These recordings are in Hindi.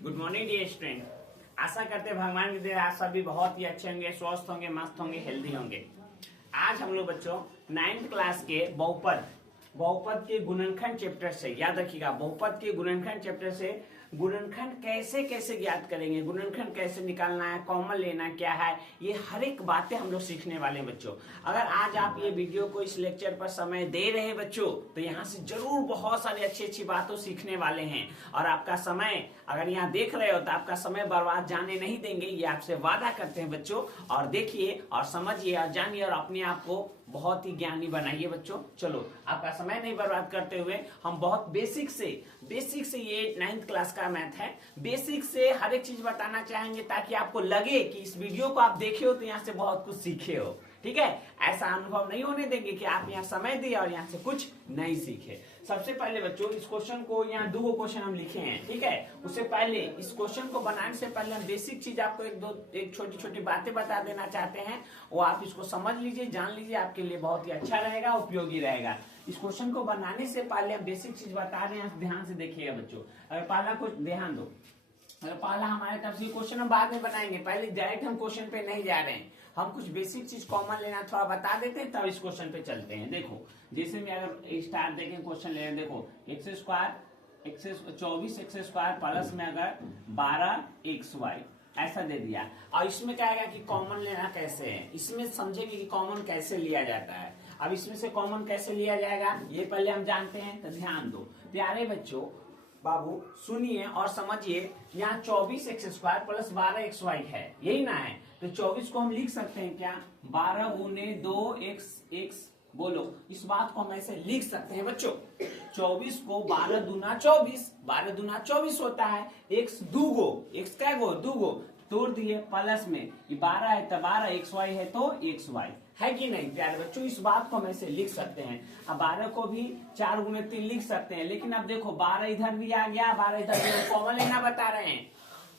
Good morning dear student. आशा करते हैं भगवान की दया आप सभी बहुत ही अच्छे होंगे, स्वस्थ होंगे, मस्त होंगे, हेल्दी होंगे। आज हम लोग बच्चों 9th क्लास के बहुपद के गुणनखंड चैप्टर से, याद रखिएगा, बहुपद के गुणनखंड चैप्टर से गुणनखंड कैसे कैसे ज्ञात करेंगे, गुणनखंड कैसे निकालना है, कॉमन लेना क्या है, ये हर एक बातें हम लोग सीखने वाले हैं बच्चों। अगर आज आप ये वीडियो को इस लेक्चर पर समय दे रहे हैं बच्चों, तो यहाँ से जरूर बहुत सारी अच्छी अच्छी बातों सीखने वाले हैं। और आपका समय अगर यहाँ देख रहे हो तो आपका समय बर्बाद जाने नहीं देंगे, ये आपसे वादा करते हैं बच्चों। और देखिए और समझिए और जानिए और अपने आप को बहुत ही ज्ञानी बनाइए बच्चों। चलो आपका समय नहीं बर्बाद करते हुए हम बहुत बेसिक से ये 9th क्लास का मैथ है, बेसिक से हर एक चीज बताना चाहेंगे ताकि आपको लगे कि इस वीडियो को आप देखे हो तो यहाँ से बहुत कुछ सीखे हो। ठीक है, ऐसा अनुभव नहीं होने देंगे कि आप यहाँ समय दिए और यहाँ से कुछ नहीं सीखे। सबसे पहले बच्चों इस क्वेश्चन को, यहाँ दो क्वेश्चन हम लिखे हैं, ठीक है। उससे पहले इस क्वेश्चन को बनाने से पहले हम बेसिक चीज आपको एक छोटी छोटी बातें बता देना चाहते हैं। वो आप इसको समझ लीजिए, जान लीजिए, आपके लिए बहुत ही अच्छा रहेगा, उपयोगी रहेगा। इस क्वेश्चन को बनाने से पहले हम बेसिक चीज बता रहे हैं, ध्यान से देखिएगा बच्चों। अगर पहला कुछ ध्यान दो, अगर पहला हमारे तरफ से क्वेश्चन हम बाद में बनाएंगे, पहले डायरेक्ट हम क्वेश्चन पे नहीं जा रहे हैं। हम कुछ बेसिक चीज कॉमन लेना थोड़ा बता देते हैं, तब इस क्वेश्चन पे चलते हैं। देखो जैसे मैं अगर स्टार्ट देखें क्वेश्चन ले रहे हैं, देखो चौबीस एक्स स्क्वायर प्लस में अगर 12 XY ऐसा दे दिया। और इसमें क्या है कि कॉमन लेना कैसे है, इसमें समझेंगे कि कॉमन कैसे लिया जाता है। अब इसमें से कॉमन कैसे लिया जाएगा ये पहले हम जानते हैं, तो ध्यान दो प्यारे बच्चों, बाबू सुनिए और समझिए। यहाँ 24 एक्स स्क्वायर प्लस 12 XY है, यही ना है। तो 24 को हम लिख सकते हैं क्या, 12 गुने 2x बोलो, इस बात को हम ऐसे लिख सकते हैं बच्चों। 24 को 12 दूना 24 होता है। x दूगो, x क्या गो दूगो तोड़ दिए, प्लस में ये 12 है तो 12, XY है तो XY है कि नहीं प्यारे बच्चों। इस बात को हम ऐसे लिख सकते हैं। अब 12 को भी 4 गुने 3 लिख सकते हैं, लेकिन अब देखो 12 इधर भी आ गया, 12 इधर भी, कॉमन लेना बता रहे हैं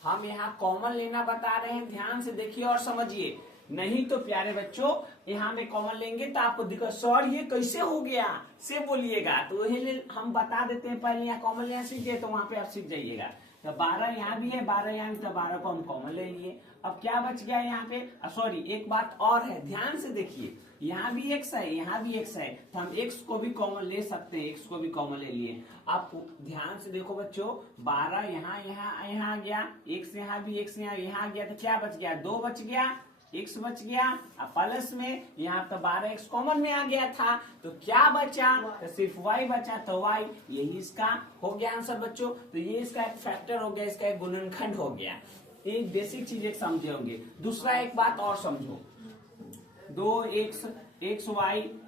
हम, यहाँ कॉमन लेना बता रहे हैं। ध्यान से देखिए और समझिए, नहीं तो प्यारे बच्चों यहाँ में कॉमन लेंगे तो आपको दिक्कत, सर ये कैसे हो गया से बोलिएगा, तो वही हम बता देते हैं। पहले यहाँ कॉमन लेना सीखिए तो वहां पे आप सीख जाइएगा। तो 12 यहाँ भी है, 12 यहाँ भी, तो 12 को हम कॉमन ले लिए। अब क्या बच गया यहाँ पे, सॉरी एक बात और है, ध्यान से देखिए, यहाँ भी x है, यहाँ भी x है, तो हम x को भी कॉमन ले सकते हैं, x को भी कॉमन ले लिए। आप ध्यान से देखो बच्चों, 12 यहाँ आ गया, x यहाँ भी, x यहाँ आ गया, तो क्या बच गया, 2 बच गया, x बच गया। अब प्लस में यहाँ तो 12x कॉमन में आ गया था, तो क्या बचा, तो सिर्फ y बचा, तो y, यही इसका हो गया आंसर बच्चों। तो ये इसका एक फैक्टर हो गया, इसका एक गुणनखंड हो गया। एक बेसिक चीज एक समझे होंगे। दूसरा एक बात और समझो, 2x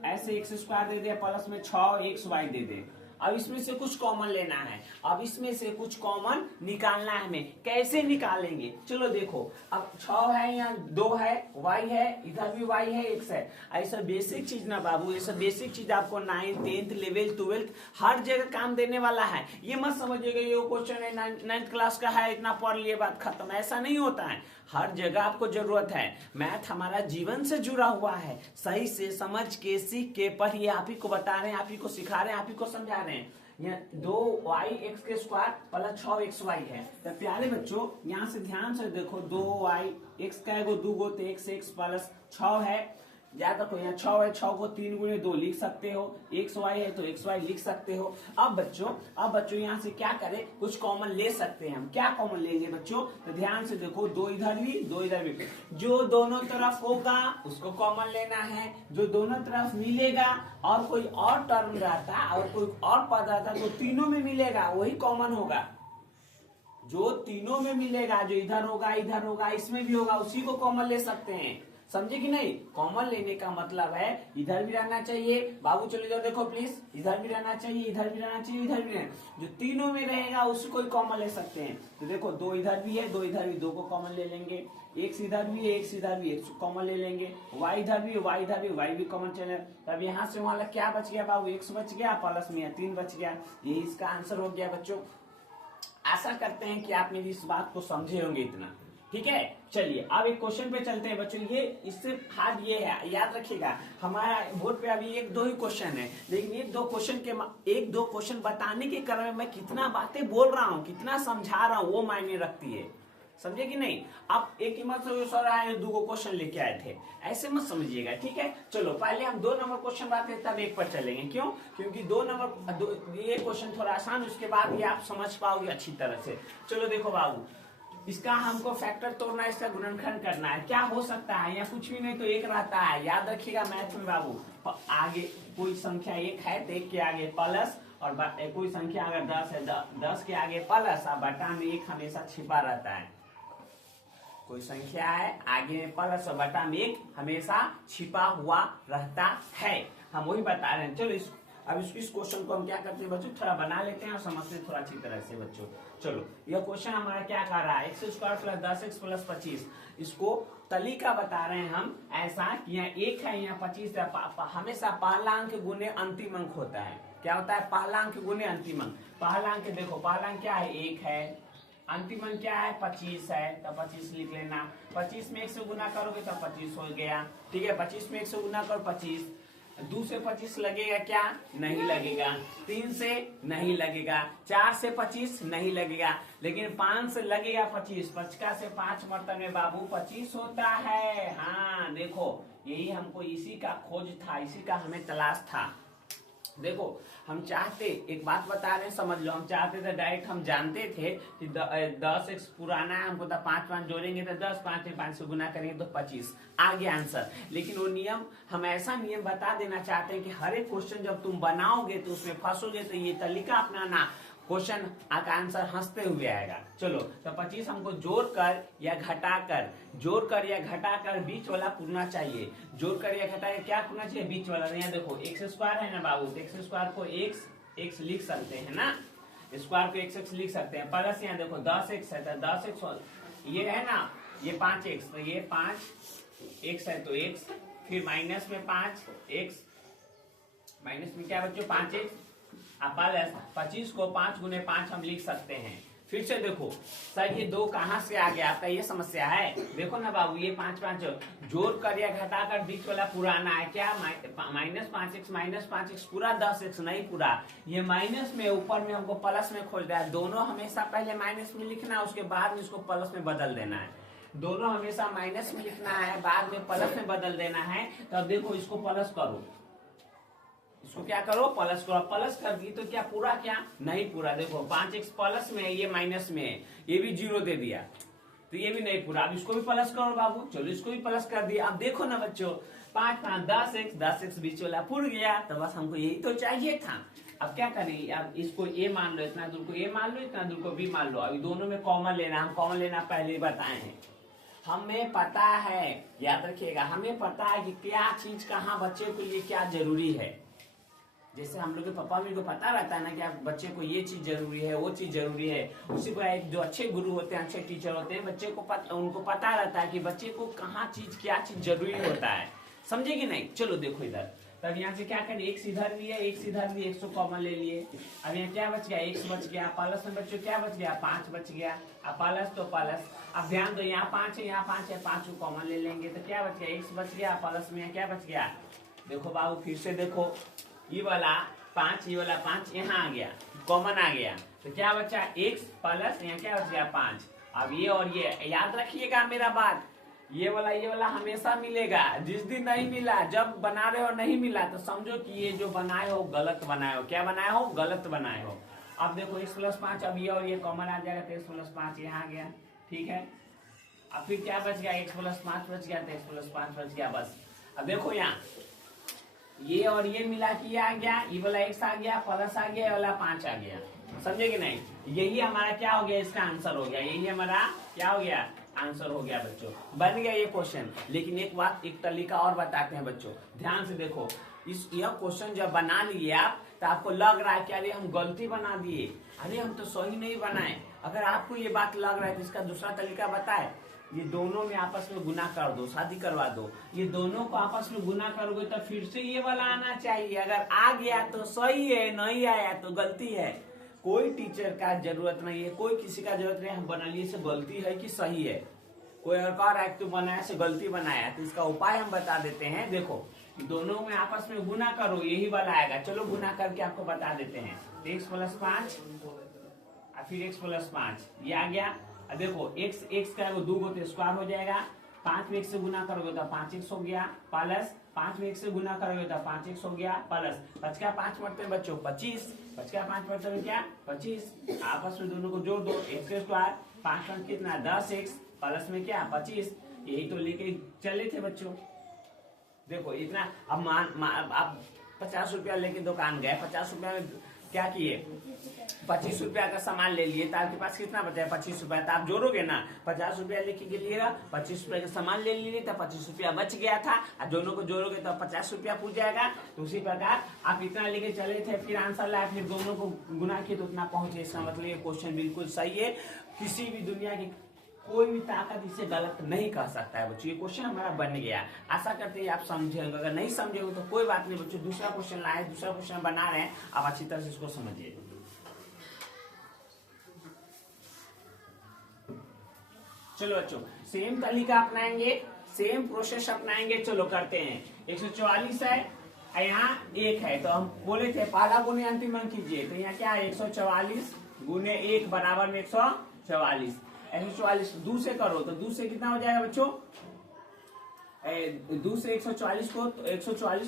ऐसे x स्क्वायर दे दे, प्लस में 6xy दे दे। अब इसमें से कुछ कॉमन लेना है, अब इसमें से कुछ कॉमन निकालना है हमें। कैसे निकालेंगे, चलो देखो, अब 6 है, यहाँ 2 है, y है, इधर भी y है, x है। ऐसा बेसिक चीज ना बाबू, ऐसा बेसिक चीज आपको 9th 10th 11th 12th हर जगह काम देने वाला है। ये मत समझिएगा ये क्वेश्चन है 9th क्लास का है, इतना पढ़ लिए बात खत्म, ऐसा नहीं होता है। हर जगह आपको जरूरत है। मैथ हमारा जीवन से जुड़ा हुआ है, सही से समझ के सीख के पढ़िए। आप ही को बता रहे हैं, आप ही को सिखा रहे हैं, आप ही को समझा रहे हैं। यहाँ 2y x के स्क्वायर प्लस 6xy है। तो प्यारे बच्चों यहाँ से ध्यान से देखो, 2y x का है दूगो, तो x प्लस 6 है, याद रखो यहाँ 6 है, 6 को 3 गुने 2 लिख सकते हो, xy है तो xy लिख सकते हो। अब बच्चों यहाँ से क्या करें, कुछ कॉमन ले सकते हैं हम। क्या कॉमन लेंगे बच्चों, तो ध्यान से देखो, 2 इधर भी 2 इधर भी, जो दोनों तरफ होगा उसको कॉमन लेना है। जो दोनों तरफ मिलेगा और कोई और टर्म रहता है और कोई और पद रहता है तो तीनों में मिलेगा, वही कॉमन होगा। जो तीनों में मिलेगा, जो इधर होगा, इसमें भी होगा, उसी को कॉमन ले सकते हैं। समझे कि नहीं, कॉमन लेने का मतलब है इधर भी रहना चाहिए, बाबू चलो इधर देखो प्लीज, इधर भी रहना चाहिए, इधर भी रहना चाहिए, इधर भी रहना, जो तीनों में रहेगा उसको ही कॉमन ले सकते हैं। तो देखो 2 इधर भी है, 2 इधर भी, 2 को कॉमन ले लेंगे। x इधर भी है, x इधर भी, x को कॉमन ले लेंगे। y इधर भी, y इधर भी, y भी कॉमन चले। तब यहाँ से वहां क्या बच गया बाबू, x बच गया, प्लस में 3 बच गया। यही इसका आंसर हो गया बच्चों। आशा करते हैं कि आप मेरी इस बात को समझे होंगे इतना, ठीक है, चलिए अब एक क्वेश्चन पे चलते हैं बच्चों। ये इससे हार्ड ये है, याद रखिएगा हमारा बोर्ड पे अभी एक दो ही क्वेश्चन है, लेकिन एक दो क्वेश्चन बताने के क्रम में मैं कितना बातें बोल रहा हूँ, कितना समझा रहा हूँ, वो मायने रखती है, समझे कि नहीं। अब एक ही मत सर आए दो क्वेश्चन लेके आए थे, ऐसे मत समझिएगा, ठीक है। चलो पहले हम 2 नंबर क्वेश्चन बात हैं, तब एक पर चलेंगे। क्यों? क्योंकि 2 नंबर ये क्वेश्चन थोड़ा आसान, उसके बाद ये आप समझ पाओगे अच्छी तरह से। चलो देखो बाबू, इसका हमको फैक्टर तोड़ना है, इसका गुणनखंड करना है। क्या हो सकता है? या कुछ भी नहीं तो एक रहता है, याद रखिएगा मैथ में बाबू। आगे कोई संख्या 1 है तो 1 के आगे प्लस, और कोई संख्या अगर 10 है 10 के आगे प्लस, और बटा में 1 हमेशा छिपा रहता है। कोई संख्या है आगे में प्लस और बटा में 1 हमेशा छिपा हुआ रहता है, हम वही बता रहे हैं। चलो अब इस क्वेश्चन को हम क्या करते हैं बच्चों, थोड़ा बना लेते हैं और समझते हैं थोड़ा अच्छी तरह से बच्चों। चलो यह क्वेश्चन हमारा क्या कर रहा है, x² प्लस 10x प्लस 25, इसको तरीका बता रहे हैं हम ऐसा कि यहाँ 1 है यहाँ 25 है। हमेशा पहला अंक गुने अंतिम अंक होता है। क्या होता है? पहला अंक गुने अंतिम अंक। पहला अंक देखो, पहला अंक क्या है? 1 है, अंतिम अंक क्या है? 25 है, तो 25 लिख लेना। 25 में 1 से गुना करोगे तो 25 हो गया, ठीक है। 25 में 1 से गुना करो 25, 2 से 25 लगेगा क्या? नहीं लगेगा। 3 से नहीं लगेगा, 4 से 25 नहीं लगेगा, लेकिन 5 से लगेगा 25। 5 से 5 मरतबे बाबू 25 होता है। हाँ देखो, यही हमको इसी का खोज था, इसी का हमें तलाश था। देखो हम चाहते, एक बात बता रहे हैं समझ लो, हम चाहते थे डायरेक्ट, हम जानते थे कि 10x पुराना है, हमको तो 5 जोड़ेंगे तो 10, 5 से गुना करेंगे तो 25 आ गया आंसर। लेकिन वो नियम, हम ऐसा नियम बता देना चाहते हैं कि हर एक क्वेश्चन जब तुम बनाओगे तो उसमें फंसोगे, तो ये तरीका अपनाना, क्वेश्चन का आंसर हंसते हुए आएगा। चलो तो 25 हमको जोड़कर या घटाकर, जोड़कर या घटाकर बीच वाला पूरना चाहिए। जोड़कर या घटाकर क्या पूरना चाहिए? बीच वाला। यहाँ देखो x² है ना बाबू, तो x² को x लिख सकते हैं ना, स्क्वायर को x लिख सकते हैं। प्लस यहाँ देखो 10x है तो 10x, ये है ना ये 5x, तो ये 5x है तो x, फिर माइनस में 5x, माइनस में क्या बच्चों? 5x, प्लस 25 को 5 गुने 5 हम लिख सकते हैं। फिर से देखो सर, ये 2 कहाँ से आ गया? आपका ये समस्या है। देखो ना बाबू, ये 5 जोड़ कर या घटाकर बीच वाला पुराना है क्या? -5x माइनस 5x पूरा 10x नहीं पूरा, ये माइनस में ऊपर में हमको प्लस में खोज रहा है। दोनों हमेशा पहले माइनस में लिखना है, उसके बाद में इसको प्लस में बदल देना है। दोनों हमेशा माइनस में लिखना है, बाद में प्लस में बदल देना है। तो अब देखो इसको प्लस करो, इसको क्या करो? प्लस करो। प्लस कर दी तो क्या पूरा? क्या नहीं पूरा। देखो 5x प्लस में है, ये माइनस में है, ये भी 0 दे दिया, तो ये भी नहीं पूरा। अब इसको भी प्लस करो बाबू। चलो इसको भी प्लस कर दिया। अब देखो ना बच्चों, 5 5 10x बीच वाला पूर गया, तो बस हमको यही तो चाहिए था। अब क्या करेंगे? अब इसको a मान लो, इतना दूर को a मान लो, इतना दूर को b मान लो। अभी दोनों में कॉमन लेना, हम कॉमन लेना पहले ही बताए हैं। हमें पता है, याद रखिएगा, हमें पता है कि क्या चीज कहाँ बच्चे के लिए क्या जरूरी है। जैसे हम लोग के पापा भी को पता रहता है ना कि आप बच्चे को ये चीज जरूरी है, वो चीज जरूरी है। उसी को एक जो अच्छे गुरु होते हैं, अच्छे टीचर होते हैं, बच्चे को उनको पता रहता है कि बच्चे को कहाँ चीज क्या चीज जरूरी होता है, समझे कि नहीं। चलो देखो इधर, तब यहाँ से क्या करें? x इधर भी है, x इधर भी, x को कॉमन ले लिए। अब यहाँ क्या बच गया? x बच गया। प्लस में बच्चों क्या बच गया? 5 बच गया। अब प्लस तो प्लस, अब ध्यान दो यहाँ 5 है, यहाँ 5 है, 5 को कॉमन ले लेंगे तो क्या बच गया? x बच गया। प्लस में क्या बच गया? देखो बाबू फिर से देखो, ये वाला 5, ये वाला 5 यहाँ आ गया, कॉमन आ गया, तो क्या बचा? x प्लस यहाँ क्या बच गया? 5। अब ये और ये याद रखिएगा मेरा बात, ये वाला हमेशा मिलेगा। जिस दिन नहीं मिला, जब बना रहे हो नहीं मिला, तो समझो कि ये जो बनाए हो गलत बनाए हो। क्या बनाए हो? गलत बनाए हो। अब देखो x प्लस 5, अब ये और ये कॉमन आ जाएगा तो x प्लस 5 यहाँ आ गया, ठीक है। अब फिर क्या बच गया? x प्लस 5 बच गया, तो x प्लस 5 बच गया, बस। अब देखो यहाँ ये और ये मिला कि ये आ गया, ये वाला x आ गया, प्लस आ गया, ये वाला 5 आ गया, समझे कि नहीं। यही हमारा क्या हो गया? इसका आंसर हो गया। यही हमारा क्या हो गया? आंसर हो गया बच्चों, बन गया ये क्वेश्चन। लेकिन एक बात, एक तरीका और बताते हैं बच्चों, ध्यान से देखो। यह क्वेश्चन जब बना लिए आप, तो आपको लग रहा है कि अरे हम गलती बना दिए, अरे हम तो सही नहीं बनाए। अगर आपको ये बात लग रहा है तो इसका दूसरा तरीका बताए, ये दोनों में आपस में गुना कर दो, शादी करवा दो। ये दोनों को आपस में गुना करोगे तो फिर से ये वाला आना चाहिए। अगर आ गया तो सही है, नहीं आया तो गलती है। कोई टीचर का जरूरत नहीं है, कोई किसी का जरूरत नहीं, हम बना लिए से गलती है कि सही है। कोई और कह रहा है तू बनाया से गलती बनाया, तो इसका उपाय हम बता देते हैं। देखो दोनों में आपस में गुना करो, यही वाला आएगा। चलो गुना करके आपको बता देते हैं। x + 5 और फिर x + 5 ये आ गया। अब देखो x का 2 गो तो स्क्वायर हो जाएगा। 5 में x से गुना करोगे तो 5x हो गया, प्लस 5 में x से गुना करोगे तो 5x हो गया, प्लस 5 का 5 मरते बच्चों 25, 5 का 5 मरते क्या 25। आपस में दोनों को जोड़ दो, x के स्क्वायर 5 में कितना 10x, प्लस में क्या 25। यही तो लेके चले थे बच्चों। देखो इतना अब आप 50 रुपया लेके दुकान गए, 50 रुपया में क्या किए 25 रुपया का सामान ले लिए, तो आपके पास कितना बचा है 25 रुपया। तो आप जोड़ोगे ना, 50 रुपया लेके लिए 25 रुपया का सामान ले लिए, तो 25 रुपया बच गया था, और दोनों को जोड़ोगे तो 50 रुपया पूछ जाएगा। तो उसी प्रकार आप इतना लेके चले थे, फिर आंसर लाए, फिर दोनों को गुना किए तो उतना पहुंचे। इसका मतलब ये क्वेश्चन बिल्कुल सही है। किसी भी दुनिया की कोई भी ताकत इसे गलत नहीं कह सकता है बच्चों। ये क्वेश्चन हमारा बन गया। आशा करते हैं आप समझेंगे। अगर नहीं समझेंगे तो कोई बात नहीं बच्चों, दूसरा क्वेश्चन लाए, दूसरा क्वेश्चन बना रहे हैं, आप अच्छी तरह से इसको समझिए। चलो बच्चों सेम तरीका अपनाएंगे, सेम प्रोसेस अपनाएंगे। चलो करते हैं। 144 है, यहाँ 1 है, तो हम बोले थे पहला गुने अंतिम अंक कीजिए। तो यहाँ क्या है 144 गुने 1 बराबर में 144। 144 2 से करो तो 2 से कितना हो जाएगा बच्चों, 2 से 144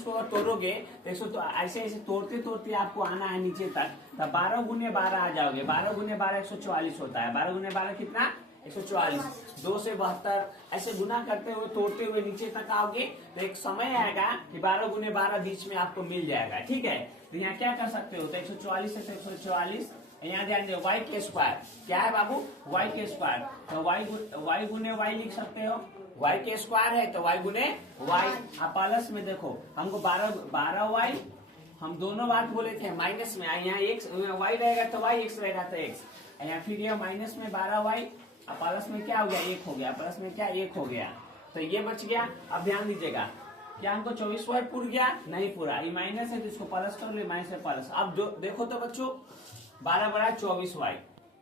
को अगर तोड़ोगे तो तो ऐसे ऐसे तोड़ते तोड़ते आपको आना है नीचे तक। तब 12 गुने 12 आ जाओगे। 12 गुने 12 144 होता है। 12 गुने 12 कितना 144। 2 से 72 ऐसे गुना करते हुए तोड़ते हुए नीचे तक आओगे, तो एक समय आएगा कि 12 गुने 12 बीच में आपको मिल जाएगा। ठीक है, तो यहाँ क्या कर सकते हो, तो 144 से 144 यहाँ ध्यान दो, y के स्क्वायर क्या है बाबू, y के स्क्वायर। तो y गुने y लिख सकते हो, y के स्क्वायर है तो y गुने y। अब प्लस में देखो हमको 12y, हम दोनों बात बोले थे माइनस में, यहाँ x y रहेगा तो y, x रहेगा तो x। यहाँ फिर ये माइनस में 12y, अब प्लस में क्या हो गया 1 हो गया, प्लस में क्या 1 हो गया, तो ये बच गया। अब ध्यान दीजिएगा क्या हमको 24y पूरा गया, नहीं पूरा, ये माइनस है तो इसको प्लस कर लो, माइनस से प्लस। अब जो देखो तो बच्चों 12 बड़ा 24y,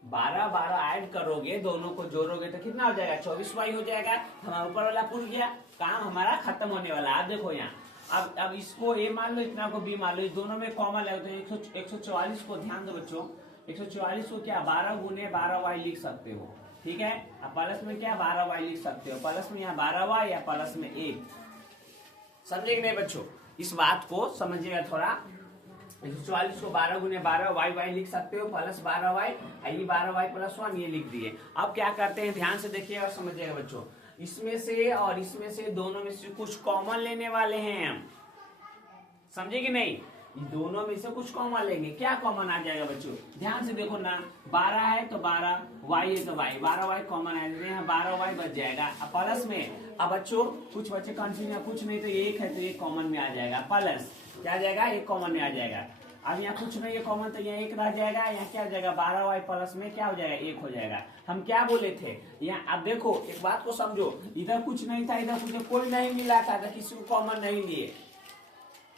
12 12 ऐड करोगे, दोनों को जोड़ोगे तो कितना हो जाएगा 24y हो जाएगा। हमारा ऊपर वाला पूरा गया, काम हमारा खत्म होने वाला। आप देखो यहाँ अब इसको a मान लो, इतना को b मान लो, इस दोनों में कॉमन है तो 144 को ध्यान दो बच्चों, 144 को क्या 12 गुने 12y लिख सकते हो। ठीक है, अब प्लस में क्या 12y लिख सकते हो, प्लस में यहाँ 12y या प्लस में 1। समझे कि नहीं बच्चों, इस बात को समझिएगा थोड़ा। 144 को 12 गुने 12 y लिख सकते हो, प्लस 12y, ये 12y प्लस 1 ये लिख दिए। अब क्या करते हैं ध्यान से देखिएगा और समझिएगा बच्चों, इसमें से और इसमें से दोनों में से कुछ कॉमन लेने वाले हैं हम, समझे कि नहीं, दोनों में से कुछ कॉमन लेंगे। क्या कॉमन आ जाएगा बच्चों, ध्यान से देखो ना, 12 है तो 12, y है तो y, 12y कॉमन है, यहाँ 12y बच जाएगा। अब प्लस में, अब बच्चों कुछ बच्चे कंफ्यूज, कुछ नहीं तो 1 है तो 1 कॉमन में आ जाएगा, प्लस क्या आ जाएगा 1 कॉमन में आ जाएगा। अब यहाँ कुछ नहीं है कॉमन तो यहाँ 1 रह जाएगा, यहाँ क्या हो जाएगा 12y प्लस में क्या हो जाएगा 1 हो जाएगा। हम क्या बोले थे यहाँ, अब देखो एक बात को समझो, इधर कुछ नहीं था, इधर कुछ कोई नहीं मिला था, तो किसी को कॉमन नहीं लिए,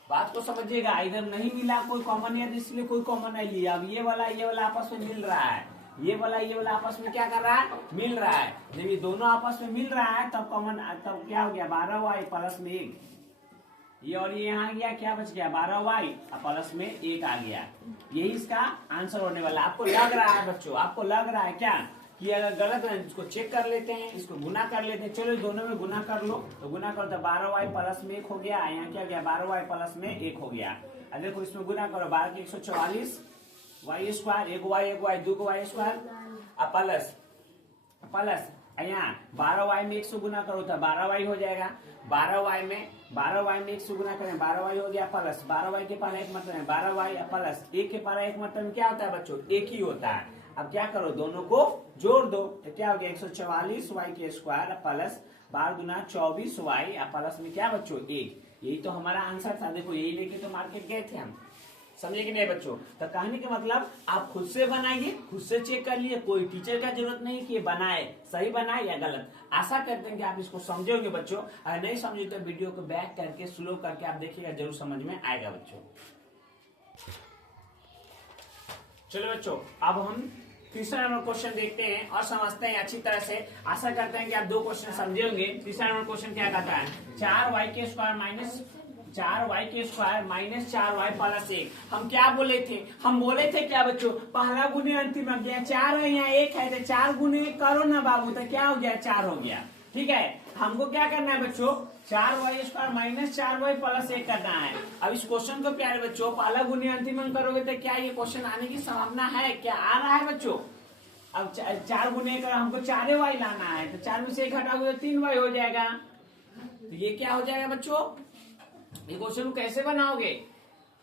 बात को समझिएगा, इधर नहीं मिला कोई कॉमन है, इसलिए कोई कॉमन नहीं लिया। अब ये वाला आपस में मिल रहा है, ये वाला आपस में क्या कर रहा है मिल रहा है। जब ये दोनों आपस में मिल रहा है तब कॉमन, तब क्या हो गया 12y प्लस में 1, ये और ये यहाँ गया, क्या बच गया 12y प्लस में 1 आ गया। यही इसका आंसर होने वाला। आपको लग रहा है बच्चों, आपको लग रहा है क्या कि अगर गलत है इसको चेक कर लेते हैं, इसको गुना कर लेते हैं। चलो दोनों में गुना कर लो, तो गुना करो तो 12y प्लस में 1 हो गया, यहाँ क्या गया 12y प्लस में 1 हो गया। अब देखो इसमें गुना करो, 12 के 144 y स्क्वायर, 1y 2 को y स्क्वायर, अब प्लस यहाँ 12y में 1 से गुना करो तो 12y हो जाएगा। 12y में 1 से गुना करें 12y हो गया, प्लस 12y के पारा 1 मतलब 12y प्लस 1 के पारा 1 मतलब क्या होता है बच्चों 1 ही होता है। अब क्या करो दोनों को जोड़ दो, तो क्या हो गया 144y के स्क्वायर प्लस 12 गुना 24y प्लस में क्या बच्चों 1। यही तो हमारा आंसर था। देखो यही लेके तो मार्केट गए थे हम, समझे कि नहीं बच्चों। तो कहने का मतलब आप खुद से बनाइए, खुद से चेक कर लिए, कोई टीचर का जरूरत नहीं कि बनाए, सही बनाए या गलत। आशा करते हैं कि आप इसको समझोगे बच्चों। अगर नहीं समझे तो वीडियो को बैक करके स्लो करके आप देखिएगा, जरूर समझ में आएगा बच्चों। चलो बच्चों अब हम तीसरा नंबर क्वेश्चन देखते हैं और समझते हैं अच्छी तरह से। आशा करते हैं कि आप 2 क्वेश्चन समझे होंगे। तीसरा नंबर क्वेश्चन क्या कहता है, 4y² माइनस 4y प्लस 1। हम क्या बोले थे, हम बोले थे क्या बच्चों, पहला गुने अंतिम आ गया, 4 है यहाँ 1 है, तो 4 गुने 1 करो ना बाबू, तो क्या हो गया, 4 हो गया। ठीक है, हमको क्या करना है बच्चों, 4y² माइनस 4y प्लस 1 करना है। अब इस क्वेश्चन को प्यारे बच्चों पहला गुने अंतिम अंक करोगे तो क्या ये क्वेश्चन आने की संभावना है, क्या आ रहा है बच्चों। अब 4 गुने कर हमको 4y लाना है, तो 4 में से 1 हटाओगे तो 3y हो जाएगा। तो ये क्या हो जाएगा बच्चों, ये क्वेश्चन को कैसे बनाओगे,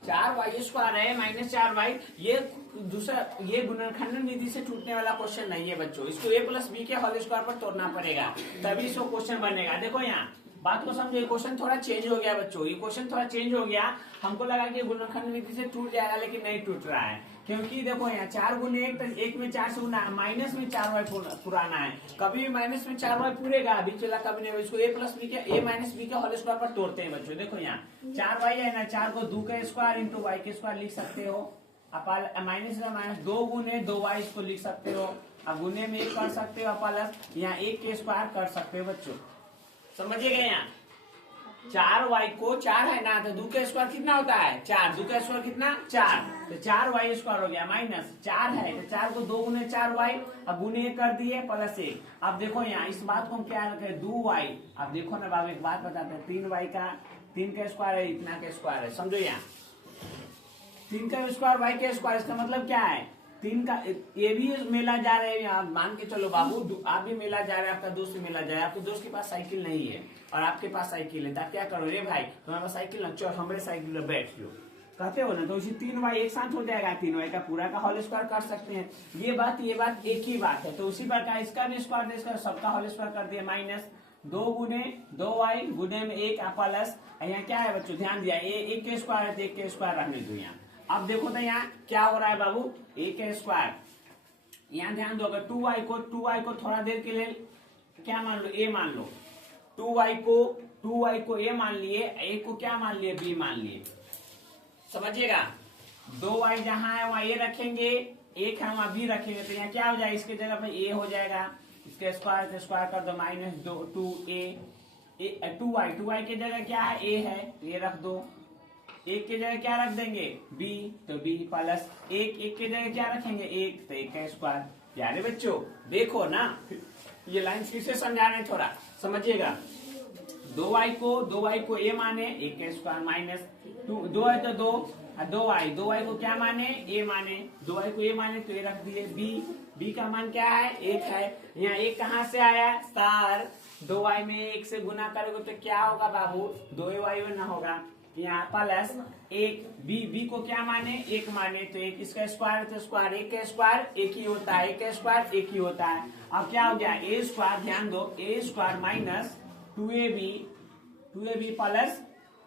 4y² है माइनस 4y, ये दूसरा ये गुणनखंड विधि से टूटने वाला क्वेश्चन नहीं है बच्चों, इसको a प्लस बी के होल स्क्वायर पर तोड़ना पड़ेगा तभी इसको क्वेश्चन बनेगा। देखो यहाँ बात को समझो, ये क्वेश्चन थोड़ा चेंज हो गया बच्चों, ये क्वेश्चन थोड़ा चेंज हो गया। हमको लगा कि गुणनखंड विधि से टूट जाएगा, लेकिन नहीं टूट रहा है, क्योंकि देखो यहाँ 4 गुने 1, तो 1 में 4 से गुना, माइनस में 4y पुराना है, कभी भी माइनस में 4y पूरेगा, बीच वाला कभी नहीं, इसको a प्लस बी के a माइनस बी के होल स्क्वायर पर तोड़ते हैं बच्चों। देखो यहाँ 4y है ना, 4 को 2 का स्क्वायर इंटू y के स्क्वायर लिख सकते हो, माइनस 2 गुने 2y इसको लिख सकते हो, अब गुने में 1 कर सकते हो, प्लस यहाँ 1 के स्क्वायर कर सकते हो बच्चों, समझिएगा। यहाँ 4y को 4 है ना, तो 2 का स्क्वायर कितना होता है 4, 2 का स्क्वायर कितना 4, तो 4y² हो गया, माइनस 4 है तो 4 को 2 गुने 4y, अब गुने 1 कर दिए प्लस 1। अब देखो यहाँ इस बात को हम क्या रखें 2y, अब देखो ना बाबू एक बात बताते हैं, 3 का स्क्वायर है, इतना का स्क्वायर है, समझो यहाँ 3 का स्क्वायर y का स्क्वायर, इसका मतलब क्या है 3 का, ये भी मेला जा रहे हैं, आप मान के चलो बाबू आप भी मेला जा रहे हैं, आपका दोस्त भी मेला जा रहा है, आपके दोस्त के पास साइकिल नहीं है और आपके पास साइकिल है, तो आप क्या करो, रे भाई तुम्हारे पास साइकिल ना, चल हमारे साइकिल में बैठ लो, कहते हो ना, तो उसी 3y एक साथ हो जाएगा, 3y का पूरा का होल स्क्वायर कर सकते हैं। ये बात एक ही बात है, तो उसी प्रकार इसका भी स्क्वायर, इसका सबका होल स्क्वायर कर दिया, माइनस 2 गुने 2y गुने में 1 प्लस, यहाँ क्या है बच्चों ध्यान दिया, 1 के स्क्वायर है तो 1 के स्क्वायर रखने दो यहाँ। अब देखो तो यहाँ क्या हो रहा है बाबू, 1 के स्क्वायर, यहाँ ध्यान दो, अगर 2y को थोड़ा देर के लिए क्या मान लो, a मान लो, 2y को a मान लिए, a को क्या मान लिए, b मान लिए, समझिएगा। 2y जहां है वहां a रखेंगे, 1 है वहां b रखेंगे, तो यहाँ क्या हो जाएगा, इसके जगह पे a हो जाएगा, इसके स्क्वायर कर दो, माइनस 2a, 2y की जगह क्या है a है, ये रख दो, 1 की जगह क्या रख देंगे b, तो b प्लस 1 की जगह क्या रखेंगे 1, तो 1 का स्क्वायर। प्यारे बच्चों देखो ना, ये लाइन फिर से समझा रहे हैं, थोड़ा समझिएगा। 2y को a माने, 1 का स्क्वायर, माइनस 2 है तो 2y को क्या माने a माने, 2y को a माने तो a रख दिए, b का मान क्या है 1 है, यहाँ 1 कहाँ से आया सर, 2y में 1 से गुना करोगे तो क्या होगा बाबू, 2y ना होगा, यहाँ प्लस 1, b को क्या माने 1 माने, तो 1 इसका स्क्वायर तो स्क्वायर, 1 का स्क्वायर 1 ही होता है, 1 का स्क्वायर 1 ही होता है। अब क्या हो गया a², ध्यान दो a² माइनस 2ab प्लस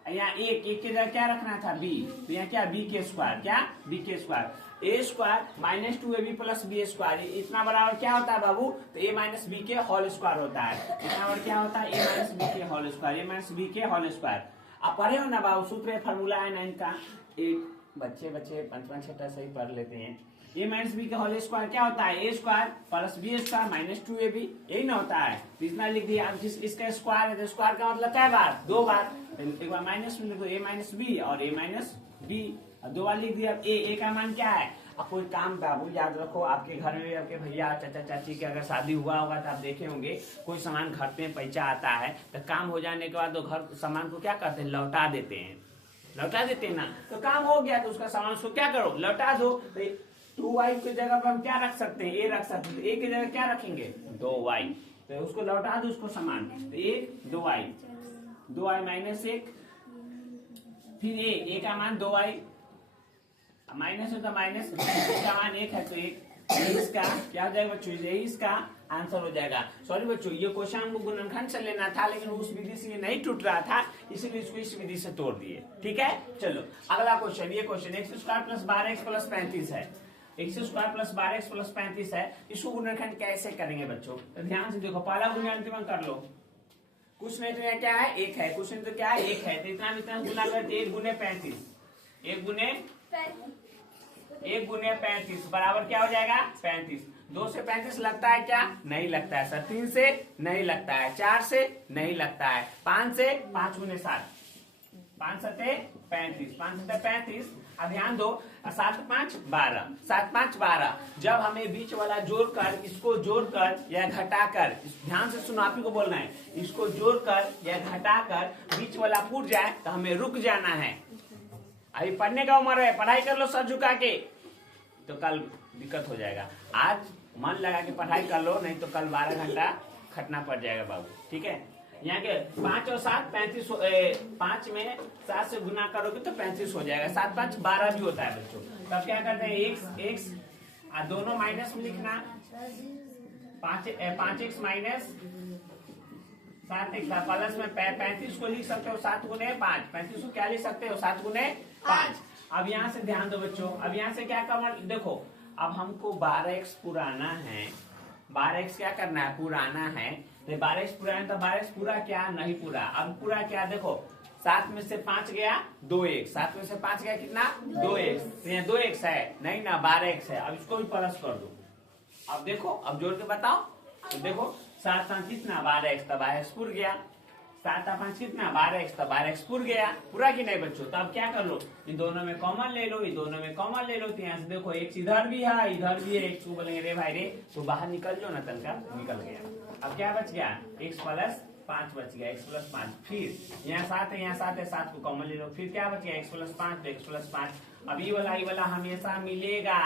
यहाँ 1 की जगह क्या रखना था b, तो यहाँ क्या b के स्क्वायर, क्या b के square, a² minus 2ab plus b², इतना बराबर क्या होता है बाबू, तो a माइनस b के होल स्क्वायर होता है, इतना बराबर क्या होता है a माइनस b के whole square, a minus b के होल स्क्वायर। आप पढ़े हो ना बाबू, सूत्र फॉर्मूला है 9 का, एक बच्चे 5-6 सही पढ़ लेते हैं। a माइनस बी का होल स्क्वायर क्या होता है, a² plus b² minus 2ab, यही ना होता है, तो इतना लिख दिया। अब जिस इसका स्क्वायर है तो स्क्वायर का मतलब क्या बार 2 बार, एक बार माइनस में लिखो a माइनस बी और a माइनस बी, 2 बार लिख दिया। अब a का मान क्या है, अब कोई काम बाबू याद रखो, आपके घर में आपके भैया चाचा चाची के अगर शादी हुआ होगा तो आप देखे होंगे, कोई सामान घर पे पैसा आता है तो काम हो जाने के बाद तो घर सामान को क्या करते हैं, लौटा देते हैं ना, तो काम हो गया तो उसका सामान उसको क्या करो लौटा दो। तो 2y की जगह पर हम क्या रख सकते हैं, a रख सकते हैं, a की जगह क्या रखेंगे 2y, तो उसको लौटा दो उसको सामान, तो 2y माइनस 1, फिर a का मान 2y माइनस है तो माइनस, इसका मान 1 है तो 1, इसका क्या हो जाएगा बच्चों, यही इसका आंसर हो जाएगा। सॉरी बच्चों, ये क्वेश्चन हमको गुणनखंड से लेना था, लेकिन उस विधि से ये नहीं टूट रहा था, इसीलिए इसको इस विधि से तोड़ दिए। ठीक है, चलो अगला क्वेश्चन, ये question x² plus 12x plus 35 है, x² प्लस 12x प्लस 35 है, इसको गुणनखंड कैसे करेंगे बच्चों, तो ध्यान से देखो, पहला गुना अंतिम कर लो, कुछ नहीं तो यहाँ क्या है 1 है, कुछ नहीं तो क्या है 1 है, तो इतना गुना करते 1 गुने 35, 1 गुने 1 गुने 35 बराबर क्या हो जाएगा 35। 2 से 35 लगता है क्या, नहीं लगता है सर। 3 से नहीं लगता है, 4 से नहीं लगता है, 5 से 5 गुने 7, 5 सत्ते 35, 5 सत्ते 35। अब ध्यान दो, 7 5 12, 7 5 12। जब हमें बीच वाला जोड़कर, इसको जोड़कर या घटाकर, ध्यान से सुनो, आप ही को बोलना है, इसको जोड़कर या घटाकर बीच वाला फूट जाए तो हमें रुक जाना है। अभी पढ़ने का उम्र है, पढ़ाई कर लो सर झुका के, तो कल दिक्कत हो जाएगा। आज मन लगा के पढ़ाई कर लो, नहीं तो कल 12 घंटा खटना पड़ जाएगा बाबू, ठीक है। यहाँ के 5 और 7 35, 5 में 7 से गुना करोगे तो 35 हो जाएगा। 7 5 12 भी होता है बच्चों। तब क्या करते हैं, x दोनों माइनस में लिखना, 5x माइनस 7x प्लस में 35 को लिख सकते हो 7 गुने 5, 35 को क्या लिख सकते हो 7 गुने 5। अब यहाँ से ध्यान दो बच्चों, अब यहाँ से क्या करना, देखो अब हमको 12x पुराना है, 12x क्या करना है, पुराना है। तो 12x पुराना है तो 12x पूरा क्या, नहीं पूरा। अब पूरा क्या, देखो 7 में से 5 गया 2x, 7 में से 5 गया कितना 2x, तो यहाँ 2x है नहीं ना, 12x है। अब इसको भी प्लस कर दो। अब देखो, अब जोड़ के बताओ, तो देखो 7 5 कितना 12x, तो 12x पूर गया। 7 5 कितना 12x, तो 12x पूर गया, पूरा की नहीं बच्चों। तो अब क्या कर लो, इन दोनों में कॉमन ले लो, इन दोनों में कॉमन ले लो। तो यहाँ से देखो x इधर भी है, इधर भी है, x को बोलेंगे रे भाई रे, तो बाहर निकल जाओ ना, तनका निकल गया। अब क्या बच गया, x प्लस 5 बच गया, x प्लस 5। फिर यहाँ 7 है, यहाँ 7 है, 7 को कॉमन ले लो, फिर क्या बच गया x प्लस 5, तो x प्लस 5। अब ये वाला हमेशा मिलेगा।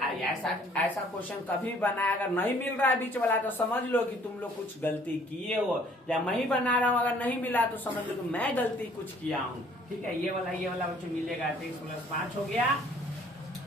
ऐसा क्वेश्चन कभी बनाया, अगर नहीं मिल रहा है बीच वाला तो समझ लो कि तुम लोग कुछ गलती किए हो, या मैं ही बना रहा हूँ, अगर नहीं मिला तो समझ लो कि मैं गलती कुछ किया हूँ, ठीक है। ये वाला बच्चों मिलेगा, तो x प्लस 5 हो गया।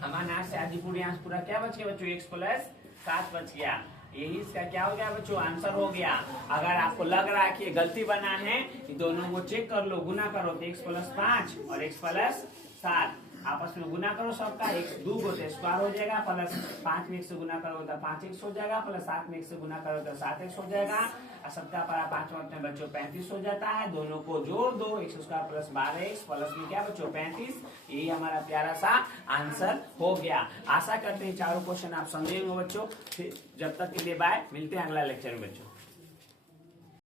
हमारे यहाँ से आदिपुर यहाँ से पूरा क्या बच गया बच्चों, x प्लस 7 बच गया। यही इसका क्या हो गया बच्चों, आंसर हो गया। अगर आपको लग रहा है कि ये गलती बना है, दोनों को चेक कर लो, गुना करो, तो x प्लस 5 और x प्लस 7 आपस में गुना करो, सबका x 2 को तो स्क्वायर हो जाएगा, प्लस 5 में 1 से गुना करो तो 5x हो जाएगा, प्लस 7 में 1 से गुना करो तो 7x हो जाएगा। और सबका पारा 5 में बच्चों 35 हो जाता है। दोनों को जोड़ दो, x square plus 12x plus में क्या बच्चों 35। यही हमारा प्यारा सा आंसर हो गया। आशा करते हैं चारों क्वेश्चन आप समझे होंगे बच्चों। जब तक के लिए बाय, मिलते हैं अगला लेक्चर में बच्चों।